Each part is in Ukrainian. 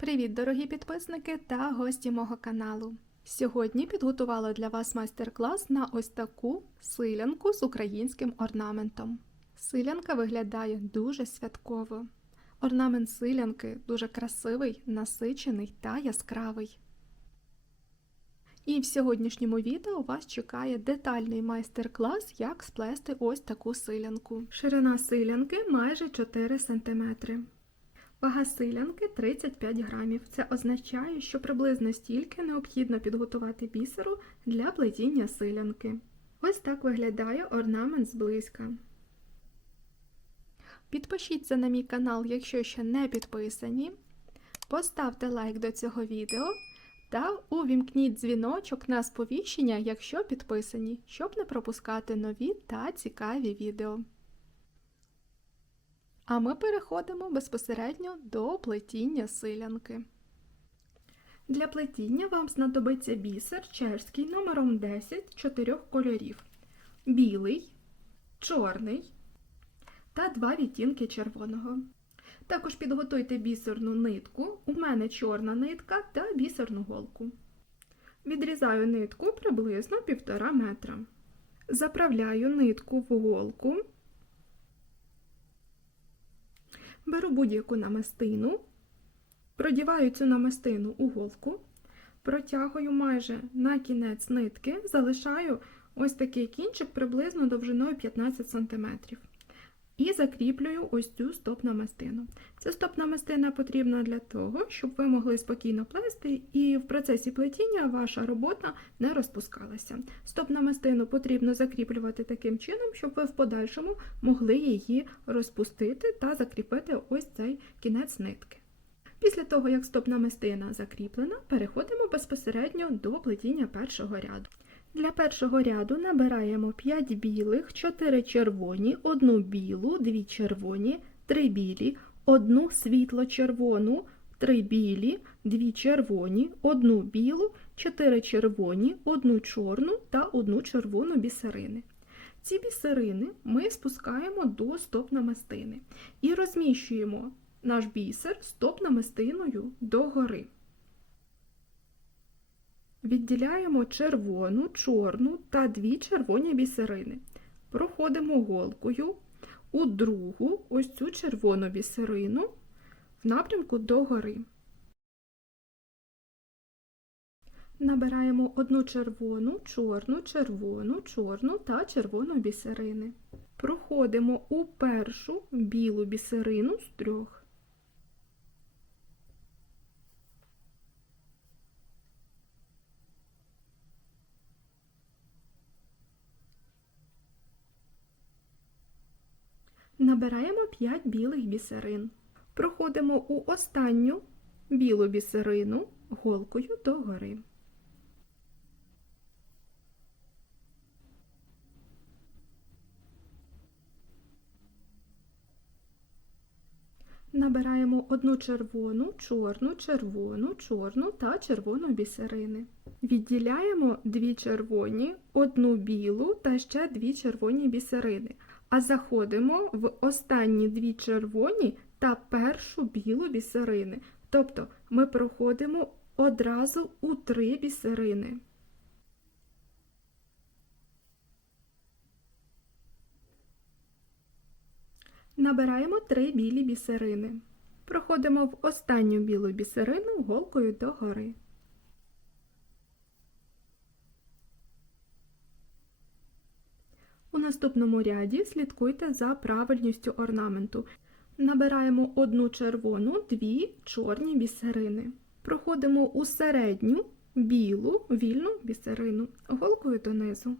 Привіт, дорогі підписники та гості мого каналу. Сьогодні підготувала для вас майстер-клас на ось таку силянку з українським орнаментом. Силянка виглядає дуже святково. Орнамент силянки дуже красивий, насичений та яскравий. І в сьогоднішньому відео вас чекає детальний майстер-клас, як сплести ось таку силянку. Ширина силянки майже 4 см. Вага силянки 35 грамів. Це означає, що приблизно стільки необхідно підготувати бісеру для плетіння силянки. Ось так виглядає орнамент зблизька. Підпишіться на мій канал, якщо ще не підписані. Поставте лайк до цього відео та увімкніть дзвіночок на сповіщення, якщо підписані, щоб не пропускати нові та цікаві відео. А ми переходимо безпосередньо до плетіння силянки. Для плетіння вам знадобиться бісер чешський номером 10 чотирьох кольорів: білий, чорний та два відтінки червоного. Також підготуйте бісерну нитку, у мене чорна нитка та бісерну голку. Відрізаю нитку приблизно 1,5 метра. Заправляю нитку в голку. Беру будь-яку намистину, продіваю цю намистину у голку, протягую майже на кінець нитки, залишаю ось такий кінчик приблизно довжиною 15 см. І закріплюю ось цю стоп-намистину. Ця стоп-намистина потрібна для того, щоб ви могли спокійно плести, і в процесі плетіння ваша робота не розпускалася. Стоп-намистину потрібно закріплювати таким чином, щоб ви в подальшому могли її розпустити та закріпити ось цей кінець нитки. Після того, як стоп-намистина закріплена, переходимо безпосередньо до плетіння першого ряду. Для першого ряду набираємо 5 білих, 4 червоні, 1 білу, 2 червоні, 3 білі, 1 світло-червону, 3 білі, 2 червоні, 1 білу, 4 червоні, 1 чорну та 1 червону бісерини. Ці бісерини ми спускаємо до стоп-намистини і розміщуємо наш бісер стоп-намистиною догори. Відділяємо червону, чорну та дві червоні бісерини. Проходимо голкою у другу ось цю червону бісерину в напрямку догори. Набираємо одну червону, чорну, червону, чорну та червону бісерини. Проходимо у першу білу бісерину з трьох. Набираємо 5 білих бісерин. Проходимо у останню білу бісерину голкою догори. Набираємо одну червону, чорну, червону, чорну та червону бісерини. Відділяємо дві червоні, одну білу та ще дві червоні бісерини а заходимо в останні дві червоні та першу білу бісерини. Тобто ми проходимо одразу у три бісерини. Набираємо три білі бісерини. Проходимо в останню білу бісерину голкою догори. У наступному ряді слідкуйте за правильністю орнаменту. Набираємо одну червону, дві чорні бісерини. Проходимо у середню білу вільну бісерину голкою донизу.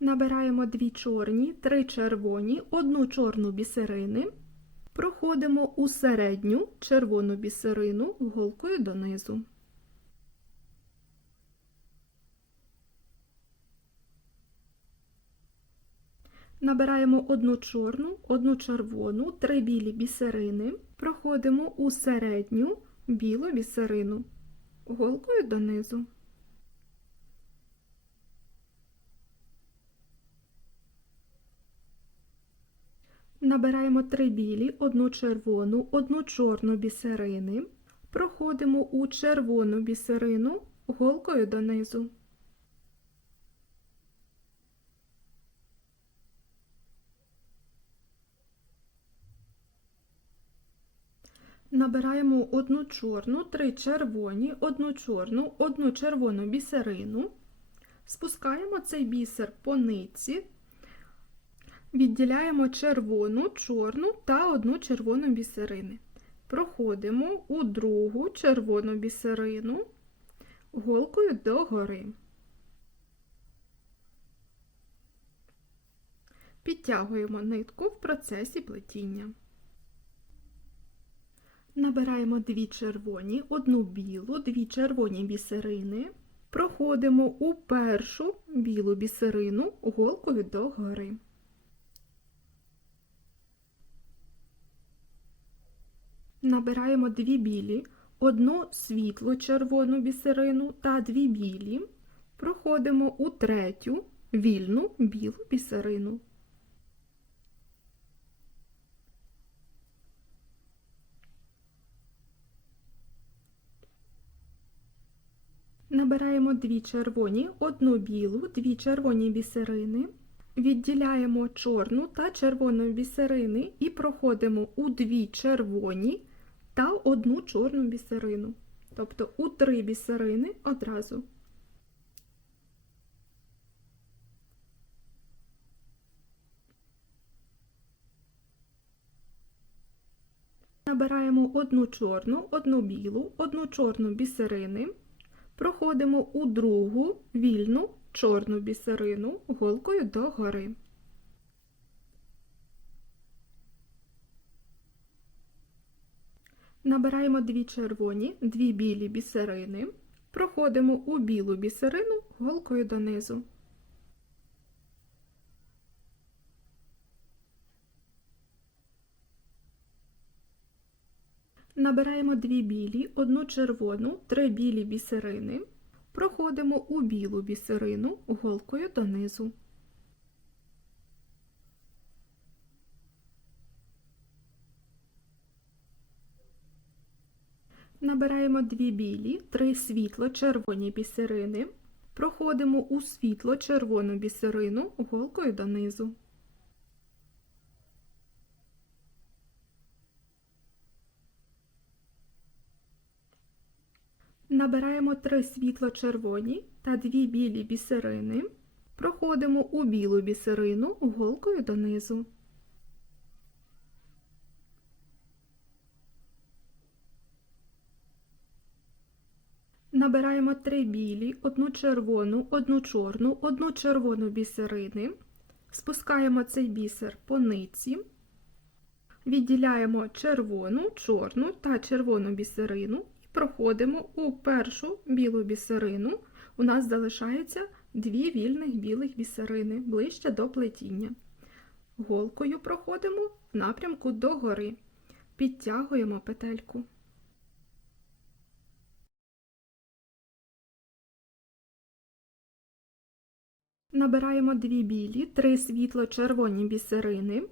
Набираємо дві чорні, три червоні, одну чорну бісерини. Проходимо у середню червону бісерину голкою донизу. Набираємо одну чорну, одну червону, три білі бісерини, проходимо у середню білу бісерину голкою донизу. Набираємо три білі, одну червону, одну чорну бісерини. Проходимо у червону бісерину голкою донизу. Набираємо одну чорну, три червоні, одну чорну, одну червону бісерину. Спускаємо цей бісер по нитці, відділяємо червону, чорну та одну червону бісерини. Проходимо у другу червону бісерину голкою догори. Підтягуємо нитку в процесі плетіння. Набираємо дві червоні, одну білу, дві червоні бісерини. Проходимо у першу білу бісерину голкою догори. Набираємо дві білі, одну світло червону бісерину та дві білі. Проходимо у третю вільну білу бісерину. Набираємо дві червоні, одну білу, дві червоні бісерини, відділяємо чорну та червону бісерини і проходимо у дві червоні та одну чорну бісерину. Тобто у три бісерини одразу. Набираємо одну чорну, одну білу, одну чорну бісерини. Проходимо у другу вільну чорну бісерину голкою догори. Набираємо дві червоні, дві білі бісерини. Проходимо у білу бісерину голкою донизу. Набираємо дві білі, одну червону, три білі бісерини. Проходимо у білу бісерину голкою донизу. Набираємо дві білі, три світло-червоні бісерини. Проходимо у світло-червону бісерину голкою донизу. Набираємо три світло-червоні та дві білі бісерини. Проходимо у білу бісерину голкою донизу. Набираємо три білі, одну червону, одну чорну, одну червону бісерини. Спускаємо цей бісер по ниці. Відділяємо червону, чорну та червону бісерину і проходимо у першу білу бісерину. У нас залишається дві вільних білих бісерини ближче до плетіння. Голкою проходимо в напрямку догори. Підтягуємо петельку. Набираємо дві білі, три світло-червоні бісерини.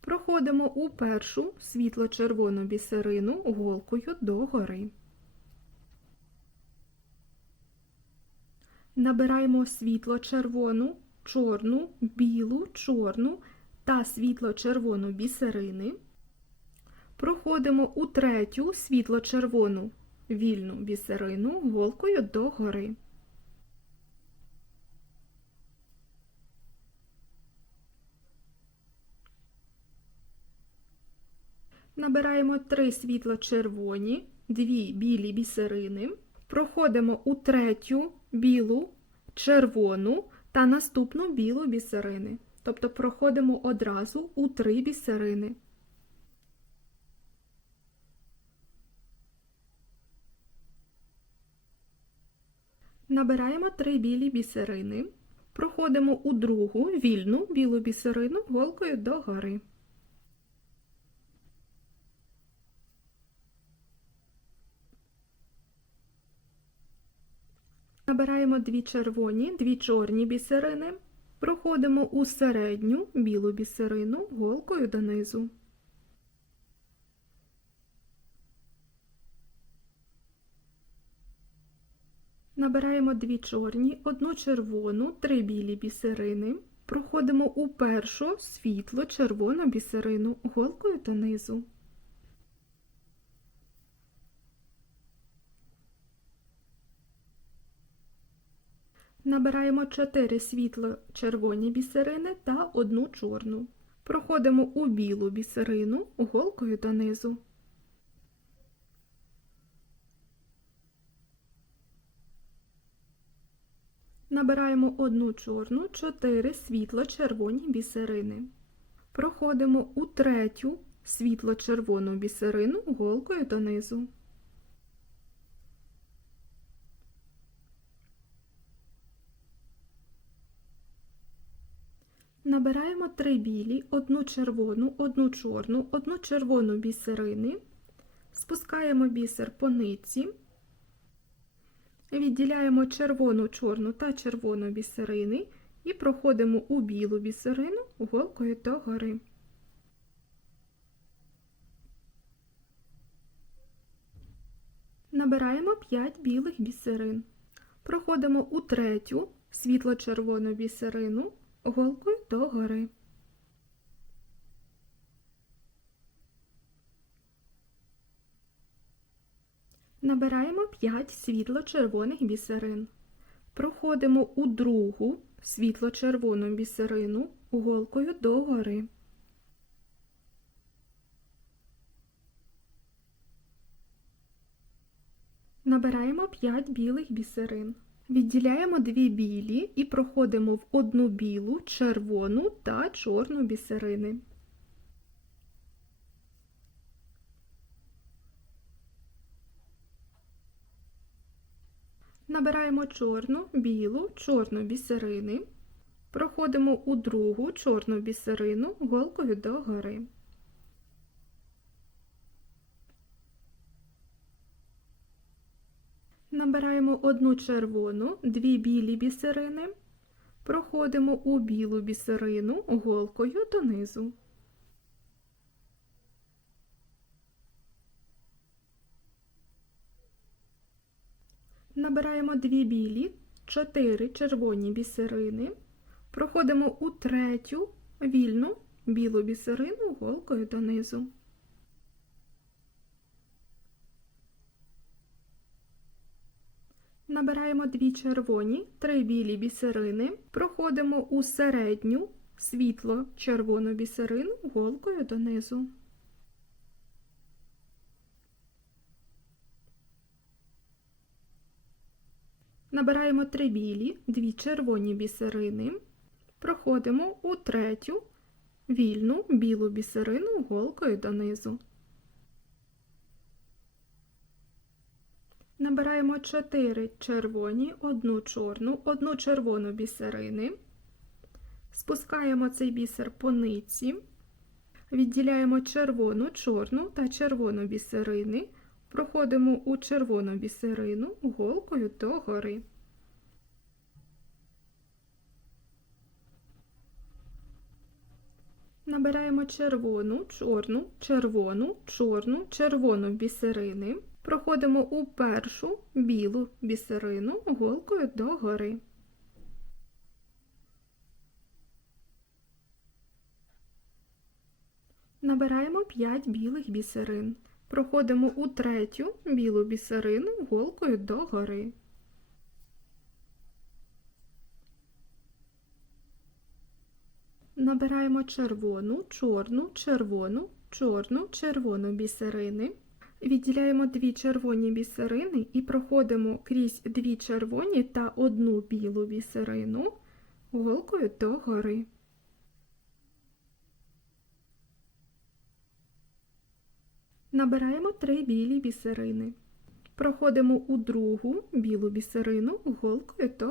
Проходимо у першу світло-червону бісерину голкою догори. Набираємо світло-червону, чорну, білу, чорну та світло-червону бісерини. Проходимо у третю світло-червону вільну бісерину голкою догори. Набираємо три світло-червоні, дві білі бісерини. Проходимо у третю білу, червону та наступну білу бісерини. Тобто проходимо одразу у три бісерини. Набираємо три білі бісерини. Проходимо у другу вільну білу бісерину голкою догори. Набираємо дві червоні, дві чорні бісерини. Проходимо у середню білу бісерину голкою донизу. Набираємо дві чорні, одну червону, три білі бісерини. Проходимо у першу світло червону бісерину голкою донизу. Набираємо 4 світло червоні бісерини та одну чорну. Проходимо у білу бісерину голкою донизу. Набираємо одну чорну, 4 світло червоні бісерини. Проходимо у третю світло червону бісерину голкою донизу. Набираємо три білі, одну червону, одну чорну, одну червону бісерини. Спускаємо бісер по нитці. Відділяємо червону, чорну та червону бісерини і проходимо у білу бісерину голкою до гори. Набираємо 5 білих бісерин. Проходимо у третю світло-червону бісерину голкою до гори. Набираємо 5 світло-червоних бісерин. Проходимо у другу світло-червону бісерину голкою до гори. Набираємо 5 білих бісерин. Відділяємо дві білі і проходимо в одну білу, червону та чорну бісерини. Набираємо чорну, білу, чорну бісерини. Проходимо у другу чорну бісерину голкою до Набираємо одну червону, дві білі бісерини. Проходимо у білу бісерину голкою донизу. Набираємо дві білі, чотири червоні бісерини. Проходимо у третю вільну білу бісерину голкою донизу. Набираємо дві червоні, три білі бісерини, проходимо у середню світло червону бісерину голкою донизу. Набираємо три білі, дві червоні бісерини, проходимо у третю вільну білу бісерину голкою донизу. Набираємо 4 червоні, 1 чорну, 1 червону бісерини. Спускаємо цей бісер по ниці. Відділяємо червону, чорну та червону бісерини. Проходимо у червону бісерину голкою до Набираємо червону, чорну, червону, чорну, червону бісерини. Проходимо у першу білу бісерину голкою до гори. Набираємо 5 білих бісерин. Проходимо у третю білу бісерину голкою до Набираємо червону, чорну, червону, чорну, червону бісерини. Відділяємо дві червоні бісерини і проходимо крізь дві червоні та одну білу бісерину голкою до гори. Набираємо три білі бісерини. Проходимо у другу білу бісерину голкою до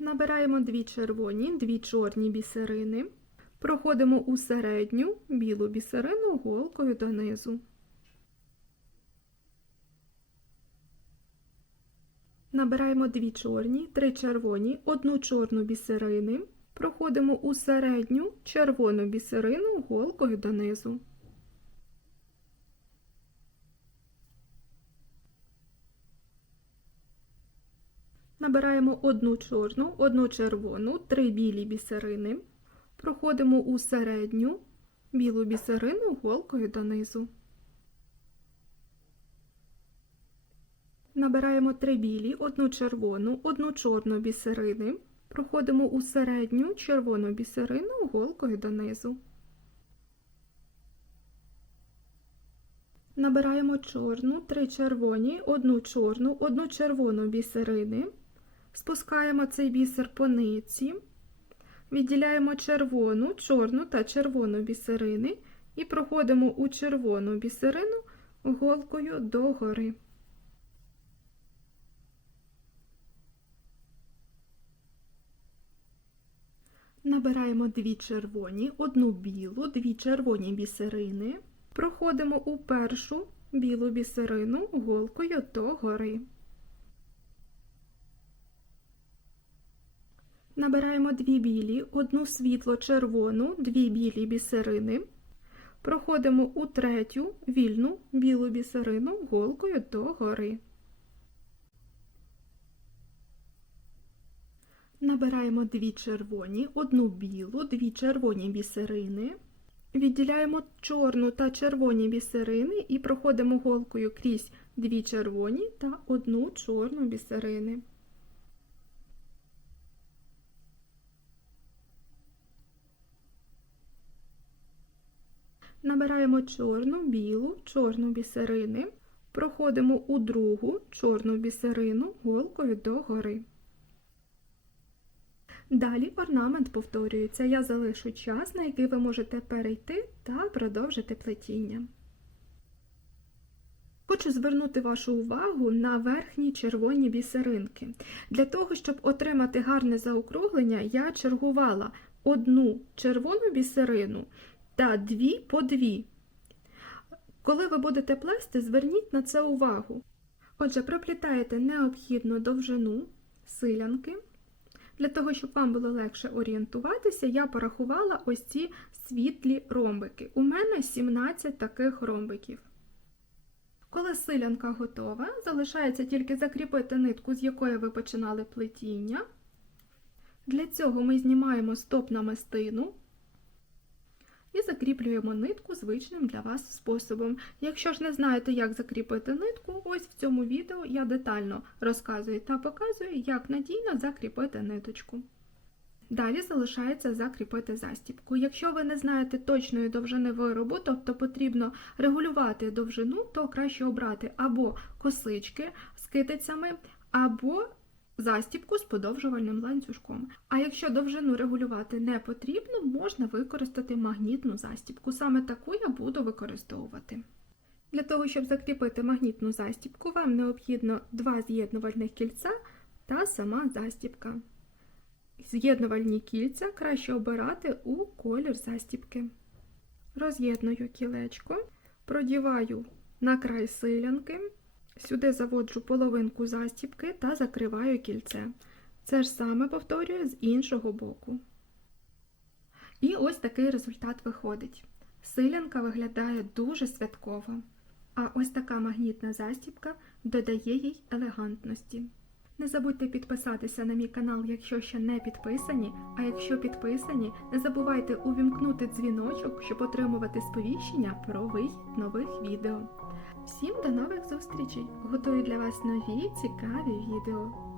Набираємо дві червоні, дві чорні бісерини. Проходимо у середню білу бісерину голкою донизу. Набираємо дві чорні, три червоні, одну чорну бісерини. Проходимо у середню червону бісерину голкою донизу. Набираємо одну чорну, одну червону, три білі бісерини. Проходимо у середню білу бісерину голкою донизу. Набираємо три білі, одну червону, одну чорну бісерини. Проходимо у середню червону бісерину голкою донизу. Набираємо чорну, три червоні, одну чорну, одну червону бісерини. Спускаємо цей бісер по нитці. Відділяємо червону, чорну та червону бісерини і проходимо у червону бісерину голкою догори. Набираємо дві червоні, одну білу, дві червоні бісерини. Проходимо у першу білу бісерину голкою догори. Набираємо дві білі, одну світло-червону, дві білі бісерини. Проходимо у третю вільну білу бісерину голкою догори. Набираємо дві червоні, одну білу, дві червоні бісерини. Відділяємо чорну та червоні бісерини і проходимо голкою крізь дві червоні та одну чорну бісерини. Набираємо чорну, білу, чорну бісерини, проходимо у другу чорну бісерину голкою догори. Далі орнамент повторюється. Я залишу час, на який ви можете перейти та продовжити плетіння. Хочу звернути вашу увагу на верхні червоні бісеринки. Для того, щоб отримати гарне заокруглення, я чергувала одну червону бісерину та дві по дві. Коли ви будете плести, зверніть на це увагу. Отже, проплітаєте необхідну довжину силянки. Для того, щоб вам було легше орієнтуватися, я порахувала ось ці світлі ромбики. У мене 17 таких ромбиків. Коли силянка готова, залишається тільки закріпити нитку, з якої ви починали плетіння. Для цього ми знімаємо стоп намистину і закріплюємо нитку звичним для вас способом. Якщо ж не знаєте, як закріпити нитку, ось в цьому відео я детально розказую та показую, як надійно закріпити ниточку. Далі залишається закріпити застібку. Якщо ви не знаєте точної довжини виробу, тобто потрібно регулювати довжину, то краще обрати або косички з китицями, або застібку з подовжувальним ланцюжком. А якщо довжину регулювати не потрібно, можна використати магнітну застібку. Саме таку я буду використовувати. Для того, щоб закріпити магнітну застібку, вам необхідно два з'єднувальних кільця та сама застібка. З'єднувальні кільця краще обирати у колір застібки. Роз'єдную кілечко, продіваю на край силянки. Сюди заводжу половинку застібки та закриваю кільце. Це ж саме повторюю з іншого боку. І ось такий результат виходить. Силянка виглядає дуже святково, а ось така магнітна застібка додає їй елегантності. Не забудьте підписатися на мій канал, якщо ще не підписані, а якщо підписані, не забувайте увімкнути дзвіночок, щоб отримувати сповіщення про вихід нових відео. Всім до нових зустрічей! Готую для вас нові цікаві відео.